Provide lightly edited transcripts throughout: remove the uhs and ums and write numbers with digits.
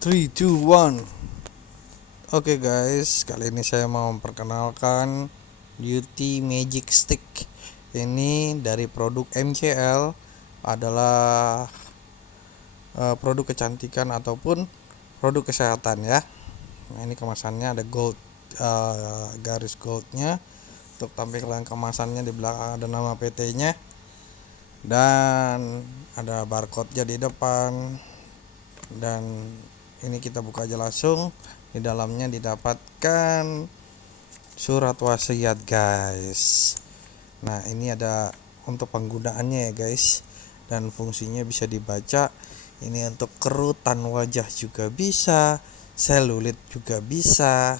3, 2, 1. Oke guys, kali ini saya mau memperkenalkan Beauty Magic Stick. Ini dari produk MCL, adalah produk kecantikan ataupun produk kesehatan ya. Nah, ini kemasannya ada gold, garis goldnya. Untuk tampilan kemasannya di belakang ada nama PT-nya dan ada barcode-nya di depan. Dan ini kita buka aja langsung. Di dalamnya didapatkan surat wasiat guys. Nah, ini ada untuk penggunaannya ya guys, dan fungsinya bisa dibaca. Ini untuk kerutan wajah juga bisa, selulit juga bisa,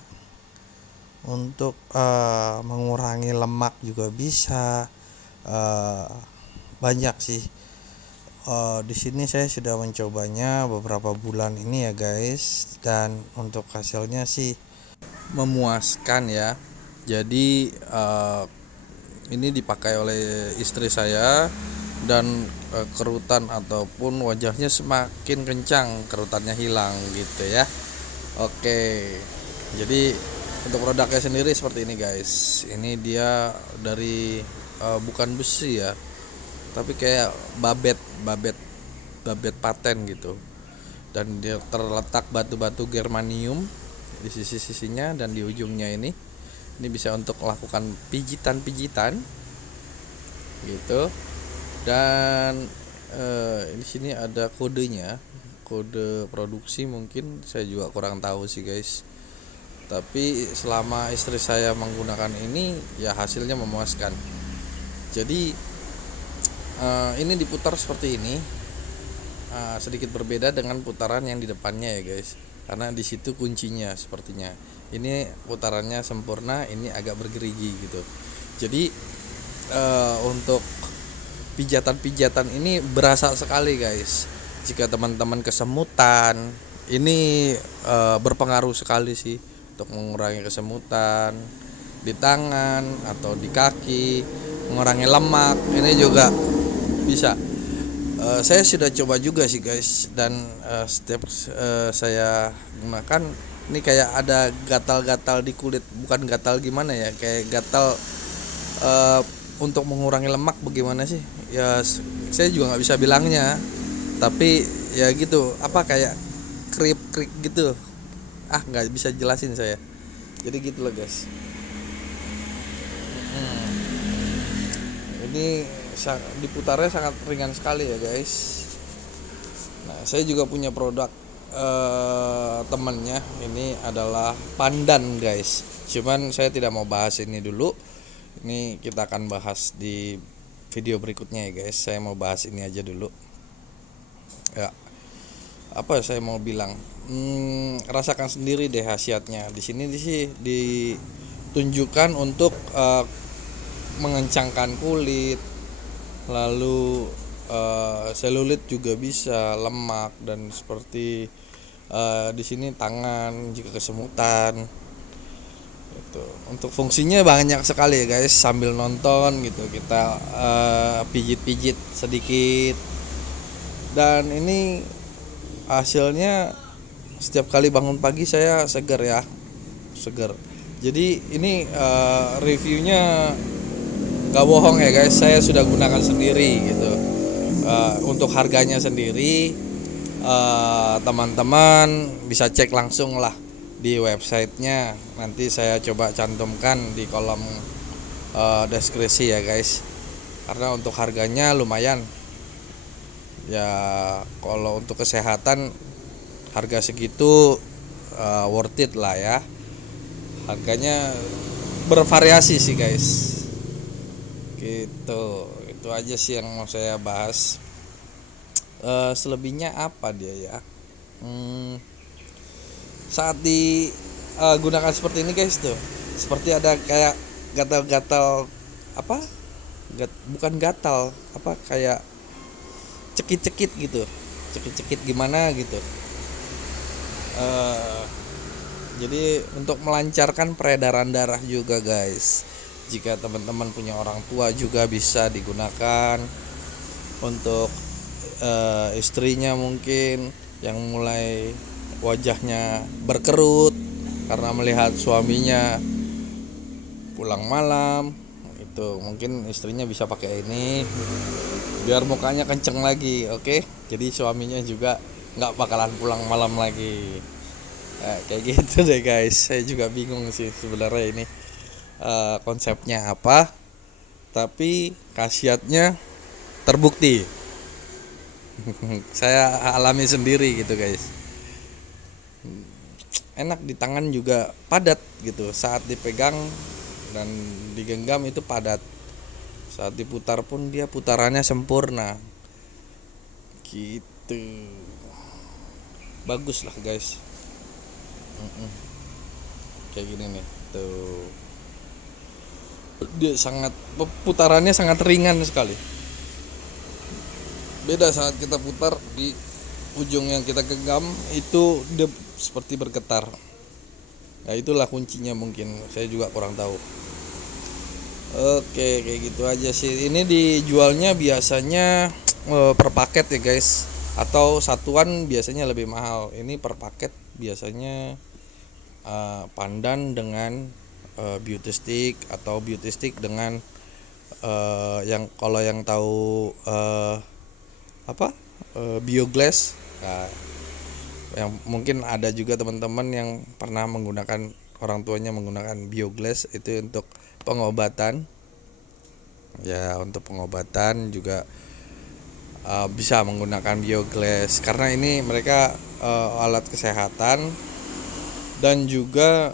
untuk mengurangi lemak juga bisa. Banyak sih. Di sini saya sudah mencobanya beberapa bulan ini ya guys, dan untuk hasilnya sih memuaskan ya. Jadi ini dipakai oleh istri saya, dan kerutan ataupun wajahnya semakin kencang, kerutannya hilang gitu ya. Oke, jadi untuk produknya sendiri seperti ini guys. Ini dia dari bukan besi ya, tapi kayak babet paten gitu, dan dia terletak batu-batu germanium di sisi-sisinya dan di ujungnya ini bisa untuk melakukan pijitan-pijitan gitu. Dan di sini ada kodenya, kode produksi, mungkin saya juga kurang tahu sih guys, tapi selama istri saya menggunakan ini ya hasilnya memuaskan. Jadi ini diputar seperti ini, sedikit berbeda dengan putaran yang di depannya ya guys, karena di situ kuncinya sepertinya. Ini putarannya sempurna, ini agak bergerigi gitu. Jadi untuk pijatan-pijatan ini berasa sekali guys. Jika teman-teman kesemutan, ini berpengaruh sekali sih untuk mengurangi kesemutan di tangan atau di kaki, mengurangi lemak. Ini juga bisa. Saya sudah coba juga sih guys, dan setiap saya gunakan ini kayak ada gatal-gatal di kulit. Bukan gatal gimana ya, kayak gatal untuk mengurangi lemak bagaimana sih ya, saya juga nggak bisa bilangnya, tapi ya gitu, apa kayak krip gitu, nggak bisa jelasin saya. Jadi gitu loh guys. Ini diputarnya sangat ringan sekali ya guys. Nah, saya juga punya produk temannya, ini adalah pandan guys. Cuman saya tidak mau bahas ini dulu. Ini kita akan bahas di video berikutnya ya guys. Saya mau bahas ini aja dulu. Ya, apa saya mau bilang? Rasakan sendiri deh khasiatnya. Di sini sih ditunjukkan untuk mengencangkan kulit, lalu selulit juga bisa, lemak, dan seperti di sini tangan jika kesemutan gitu. Untuk fungsinya banyak sekali ya guys. Sambil nonton gitu kita pijit-pijit sedikit, dan ini hasilnya setiap kali bangun pagi saya segar ya, segar. Jadi ini reviewnya gak bohong ya guys, saya sudah gunakan sendiri gitu. Untuk harganya sendiri, teman-teman bisa cek langsung lah di websitenya. Nanti saya coba cantumkan di kolom deskripsi ya guys, karena untuk harganya lumayan ya. Kalau untuk kesehatan harga segitu worth it lah ya. Harganya bervariasi sih guys gitu. Itu aja sih yang mau saya bahas. Selebihnya apa dia ya, saat digunakan seperti ini guys tuh, seperti ada kayak gatal-gatal, apa bukan gatal, apa kayak cekit-cekit gitu, cekit-cekit gimana gitu. Jadi untuk melancarkan peredaran darah juga guys. Jika teman-teman punya orang tua juga bisa digunakan. Untuk istrinya mungkin yang mulai wajahnya berkerut karena melihat suaminya pulang malam. Itu mungkin istrinya bisa pakai ini biar mukanya kenceng lagi, oke? Jadi suaminya juga nggak bakalan pulang malam lagi. Nah, kayak gitu deh guys. Saya juga bingung sih sebenarnya ini konsepnya apa, tapi khasiatnya terbukti. Saya alami sendiri gitu guys. Enak di tangan juga, padat gitu saat dipegang dan digenggam, itu padat. Saat diputar pun dia putarannya sempurna gitu. Bagus lah guys. Kayak gini nih tuh, dia sangat, putarannya sangat ringan sekali. Beda saat kita putar di ujung yang kita genggam, itu dia seperti bergetar. Nah itulah kuncinya, mungkin saya juga kurang tahu. Oke, kayak gitu aja sih. Ini dijualnya biasanya per paket ya guys, atau satuan biasanya lebih mahal. Ini per paket biasanya pandan dengan beauty stick, atau beauty stick dengan yang kalau yang tahu bioglass. Nah, yang mungkin ada juga teman-teman yang pernah menggunakan, orang tuanya menggunakan bioglass, itu untuk pengobatan. Ya, untuk pengobatan juga bisa menggunakan bioglass karena ini mereka alat kesehatan dan juga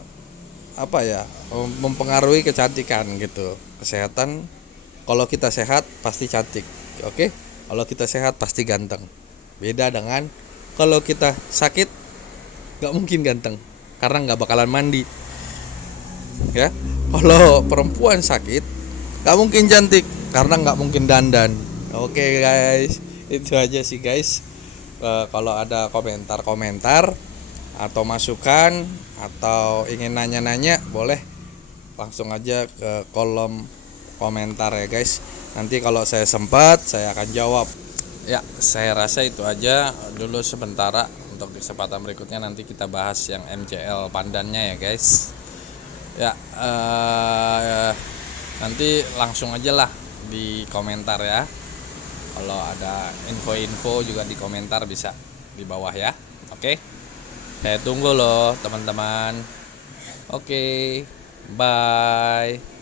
mempengaruhi kecantikan gitu. Kesehatan, kalau kita sehat pasti cantik, oke? Kalau kita sehat pasti ganteng. Beda dengan kalau kita sakit, nggak mungkin ganteng karena nggak bakalan mandi, ya. Kalau perempuan sakit, nggak mungkin cantik karena nggak mungkin dandan. Oke guys, itu aja sih guys. Kalau ada komentar atau masukan atau ingin nanya-nanya, boleh langsung aja ke kolom komentar ya guys. Nanti kalau saya sempat, saya akan jawab. Ya, saya rasa itu aja dulu sementara. Untuk kesempatan berikutnya nanti kita bahas yang MCL pandannya ya guys. Ya, nanti langsung aja lah di komentar ya. Kalau ada info-info juga di komentar bisa di bawah ya. Oke. Saya tunggu loh teman-teman. Oke. Bye.